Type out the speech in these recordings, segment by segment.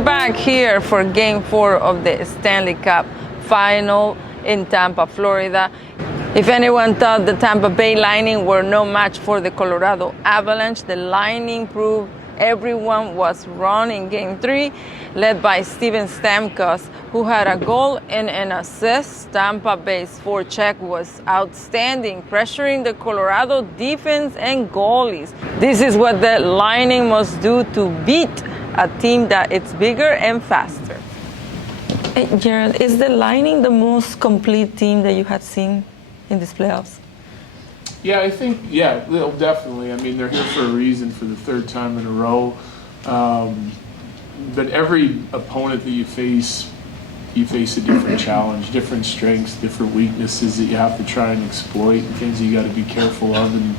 We're back here for Game 4 of the Stanley Cup Final in Tampa, Florida. If anyone thought the Tampa Bay Lightning were no match for the Colorado Avalanche, the Lightning proved everyone was wrong in Game 3, led by Steven Stamkos, who had a goal and an assist. Tampa Bay's forecheck was outstanding, pressuring the Colorado defense and goalies. This is what the Lightning must do to beat a team that is bigger and faster. Hey, Jared, is the Lightning the most complete team that you had seen in these playoffs? Yeah, I think, they'll definitely. I mean, they're here for a reason for the third time in a row. But every opponent that you face a different challenge, different strengths, different weaknesses that you have to try and exploit, and things you got to be careful of and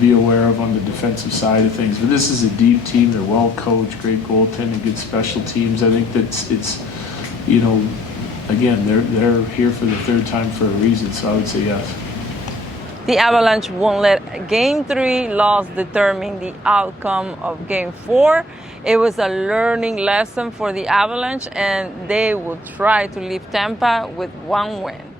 be aware of on the defensive side of things. But this is a deep team. They're well coached, great goaltending, good special teams. I think that it's again, they're here for the third time for a reason. So I would say yes. The Avalanche won't let Game 3 loss determine the outcome of Game 4. It was a learning lesson for the Avalanche, and they will try to leave Tampa with one win.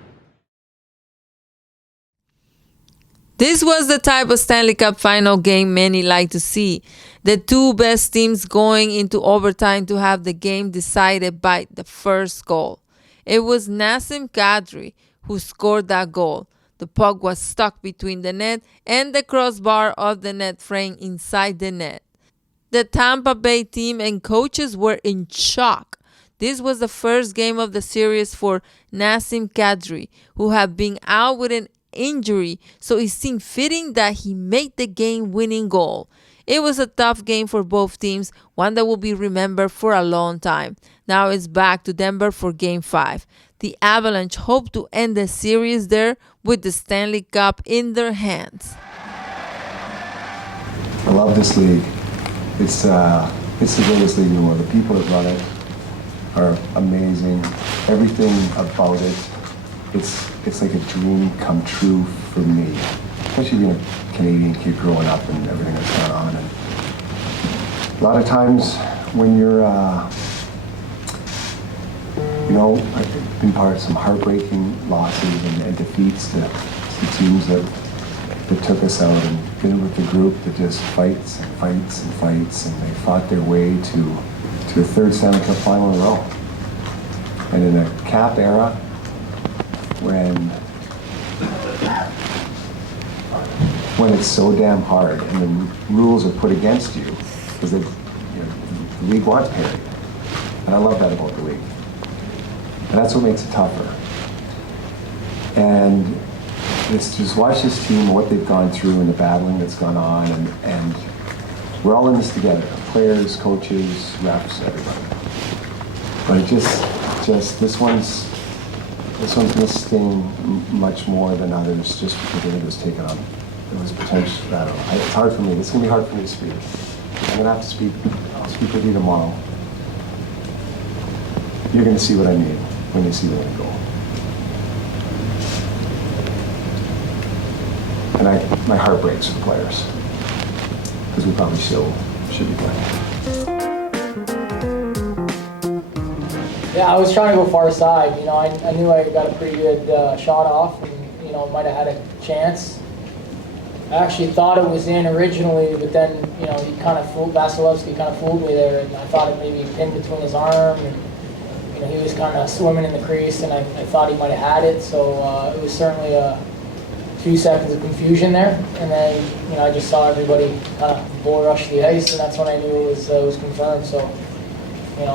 This was the type of Stanley Cup Final game many like to see. The two best teams going into overtime to have the game decided by the first goal. It was Nazem Kadri who scored that goal. The puck was stuck between the net and the crossbar of the net frame inside the net. The Tampa Bay team and coaches were in shock. This was the first game of the series for Nazem Kadri, who had been out with an injury, so it seemed fitting that he made the game-winning goal. It was a tough game for both teams, one that will be remembered for a long time. Now it's back to Denver for Game 5. The Avalanche hope to end the series there with the Stanley Cup in their hands. I love this league. It's the greatest league in the world. The people that run it are amazing. Everything about it, it's like a dream come true for me. Especially being a Canadian kid growing up and everything that's gone on. And a lot of times when you're, I've been part of some heartbreaking losses and defeats to teams that took us out, and been with the group that just fights and fights and fights, and they fought their way to a third Stanley Cup Final in a row. And in a cap era, when it's so damn hard and the rules are put against you, because the league wants parity. And I love that about the league. And that's what makes it tougher. And it's just watch this team, what they've gone through and the battling that's gone on, and we're all in this together. Players, coaches, refs, everybody. But it just this one's gonna sting much more than others just because it was taken on. It was potential, I don't know. It's hard for me. It's gonna be hard for me to speak. I'm gonna have to speak. I'll speak with you tomorrow. You're gonna see what I mean when you see the end goal. And my heart breaks for players because we probably still should be playing. Yeah, I was trying to go far side. I knew I got a pretty good shot off, and might have had a chance. I actually thought it was in originally, but then he kind of fooled Vasilevsky, kind of fooled me there, and I thought it maybe pinned between his arm, and he was kind of swimming in the crease, and I thought he might have had it. So it was certainly a few seconds of confusion there, and then I just saw everybody kind of bull rush the ice, and that's when I knew it was confirmed. So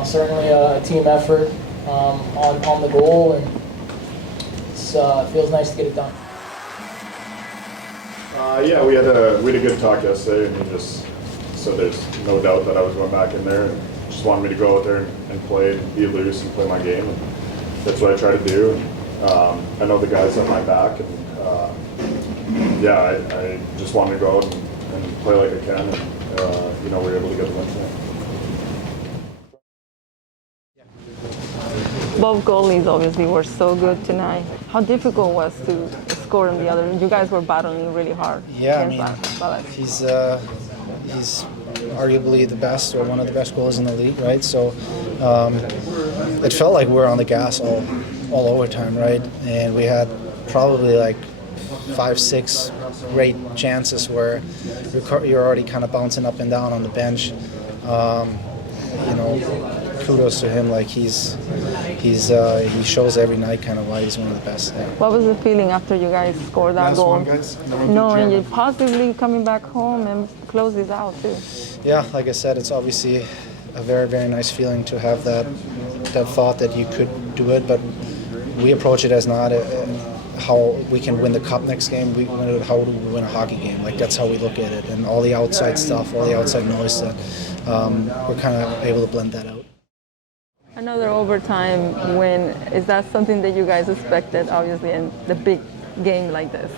certainly a team effort on the goal, and it feels nice to get it done. We had a good talk yesterday, and he just said there's no doubt that I was going back in there, and just wanted me to go out there and play and be loose and play my game, and that's what I try to do. And I know the guys have my back, and I just wanted to go out and play like I can, and we were able to get the win tonight. Both goalies obviously were so good tonight. How difficult was to score on the other? You guys were battling really hard. Yeah, against Vasilevsky. he's arguably the best or one of the best goals in the league, right? So it felt like we were on the gas all overtime, right? And we had probably like 5-6 great chances where you're already kind of bouncing up and down on the bench. Kudos to him. Like he shows every night kind of why he's one of the best. Yeah. What was the feeling after you guys scored that goal? Knowing you're possibly coming back home and close this out too. Yeah, like I said, it's obviously a very, very nice feeling to have that thought that you could do it, but we approach it as not how we can win the cup next game. We win it how do we win a hockey game. Like that's how we look at it, and all the outside stuff, all the outside noise that we're kind of able to blend that out. Another overtime win. Is that something that you guys expected, obviously, in the big game like this?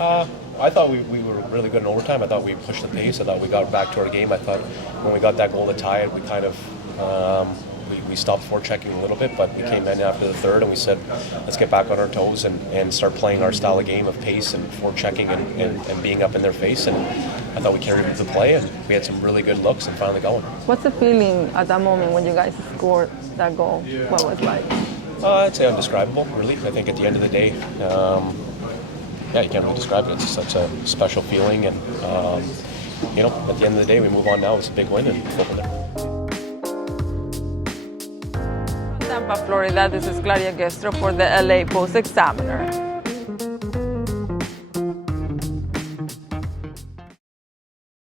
I thought we were really good in overtime. I thought we pushed the pace. I thought we got back to our game. I thought when we got that goal to tie it, we kind of we stopped forechecking a little bit, but we came in after the third and we said, let's get back on our toes and start playing our style of game of pace and forechecking and being up in their face. And I thought we carried the play and we had some really good looks and finally going. What's the feeling at that moment when you guys scored that goal? What was it like? I'd say undescribable, really. I think at the end of the day, you can't really describe it. It's such a special feeling, and at the end of the day, we move on now. It's a big win, and go from there. Tampa, Florida. This is Claudia Gestro for the LA Post-Examiner.